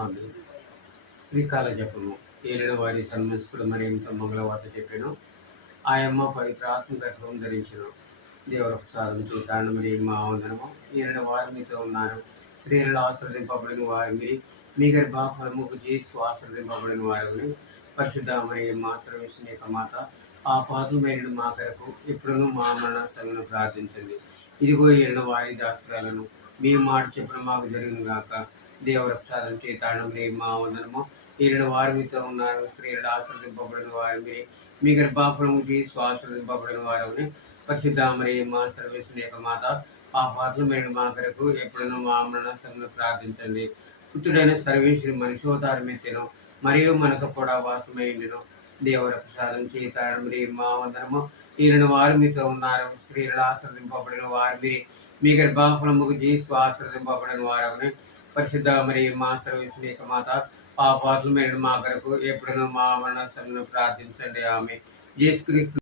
ఆమె త్రికాల జపము ఏలిన వారి సన్మస్కుడు మరి ఇంత మంగళవార్త చెప్పాను. ఆయమ్మ పవిత్ర ఆత్మగర్భం ధరించను. దేవర ప్రసాదం చేతాను మరి మా వందనము. ఏలిన వారు మీతో ఉన్నారు. స్త్రీలలో ఆశ్రదింపబడిన వారు మీరు, మీ గర్భఫలముకు చేసి ఆశ్రదింపబడిన వారు. పరిశుద్ధ మరి మా సర్వేశ్వని యొక్క మాత, ఆ పాతులమైన మా కొరకు ఎప్పుడునూ మా మరణ సమయంలో ప్రార్థించండి. ఇదిగో ఏలిన వారి దాస్త్రాలను మీ మాట చెప్పిన మాకు జరిగిన గాక. దేవర ప్రసాదం చేతాను మరి మా వందనము. ఏలిన వారు మీతో ఉన్నారు. స్త్రీలలో ఆశ్రదింపబడిన వారు మీరు, మీ గర్భఫలము చేసి ఆశ్రదింపబడిన వారు. పరిశుద్ధ మరి మా సర్వేశ్వని యొక్క మాత, ఆ పాత్రమైన మా కొరకు ఎప్పుడునూ మా మరణ సమయంలో ప్రార్థించండి. పుత్రుడైన సర్వేశ్వరి మనుషోతారం ఎత్తెను, మరియు మనకు కూడా వాసమైండెను. దేవర ప్రసాదం చేతాడు మరి మా వందనము. ఈయన వారు మీతో ఉన్నారు. స్త్రీలలో ఆశ్రదింపబడిన వారు మీరు, మీ గర్భఫలముకు చేసి ఆశ్రదింపబడిన వారు. పరిశుద్ధ మరి మా సర్వేశ్వని యొక్క మాత, పాపాత్మ మా కొరకు ఎప్పుడునూ మా మరణ సమయంలో ప్రార్థించండి. ఆమె యేసుక్రీస్తు